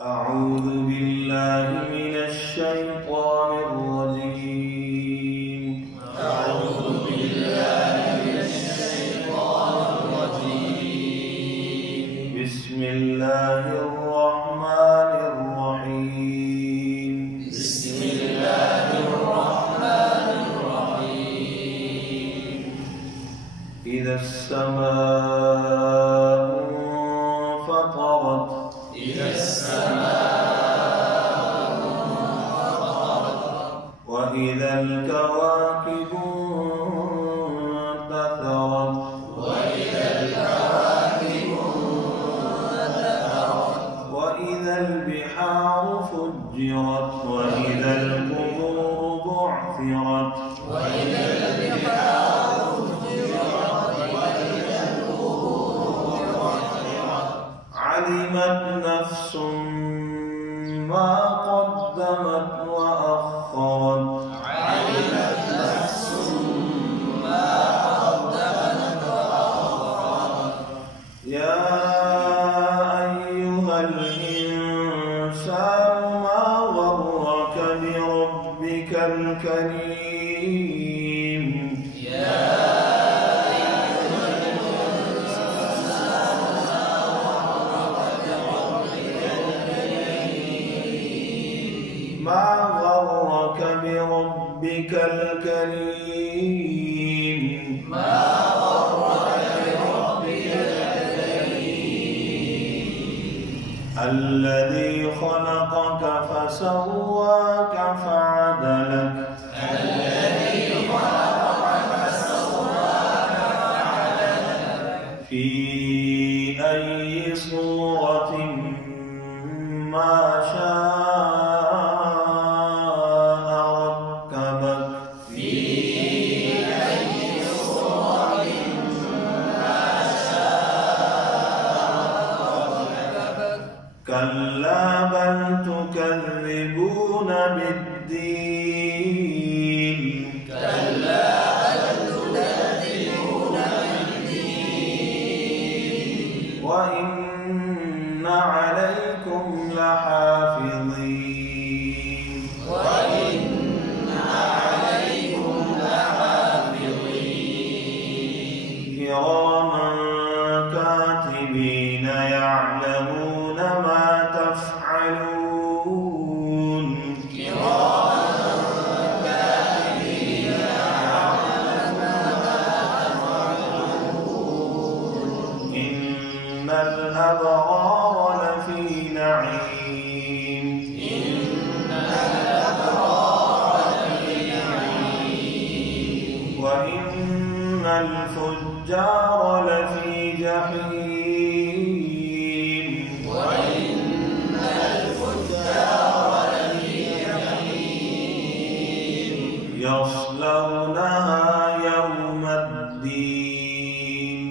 أعوذ بالله من الشيطان الرجيم. أعوذ بالله من الشيطان الرجيم. بسم الله الرحمن الرحيم. بسم الله الرحمن الرحيم. إذا السماء انفطرت. إذا السماء انفطرت. وإذا الكواكب انتثرت. وإذا الكواكب انتثرت. وإذا البحار فجرت. وإذا القبور بعثرت. وإذا البحار فجرت. وإذا القبور بعثرت. علمت نفس ما قدمت وأخرت. علمت نفس ما قدمت وأخرت. يا أيها الإنسان ما غرك بربك الكريم. يا أيها الإنسان ما غرك بربك الكريم. ما غرك بربك الكريم. ما غرك بربك الكريم. الذي خلقك فسواك فعدلك. الذي خلقك فسواك فعدلك. في أي صورة ما شاء ركبك. في أي صورة ما شاء ركبك. كلا بل تكذبون بالدين. كلا بل تكذبون بالدين. وإن عليكم لحافظين. وإن عليكم لحافظين. كراما كاتبين يعلمون ما تفعلون. كراما كاتبين يعلمون ما تفعلون. إن الأبرار لفي نعيم. إن الأبرار لفي نعيم. وإن الفجار لفي جحيم. وإن الفجار لفي جحيم. يصلونها يوم الدين.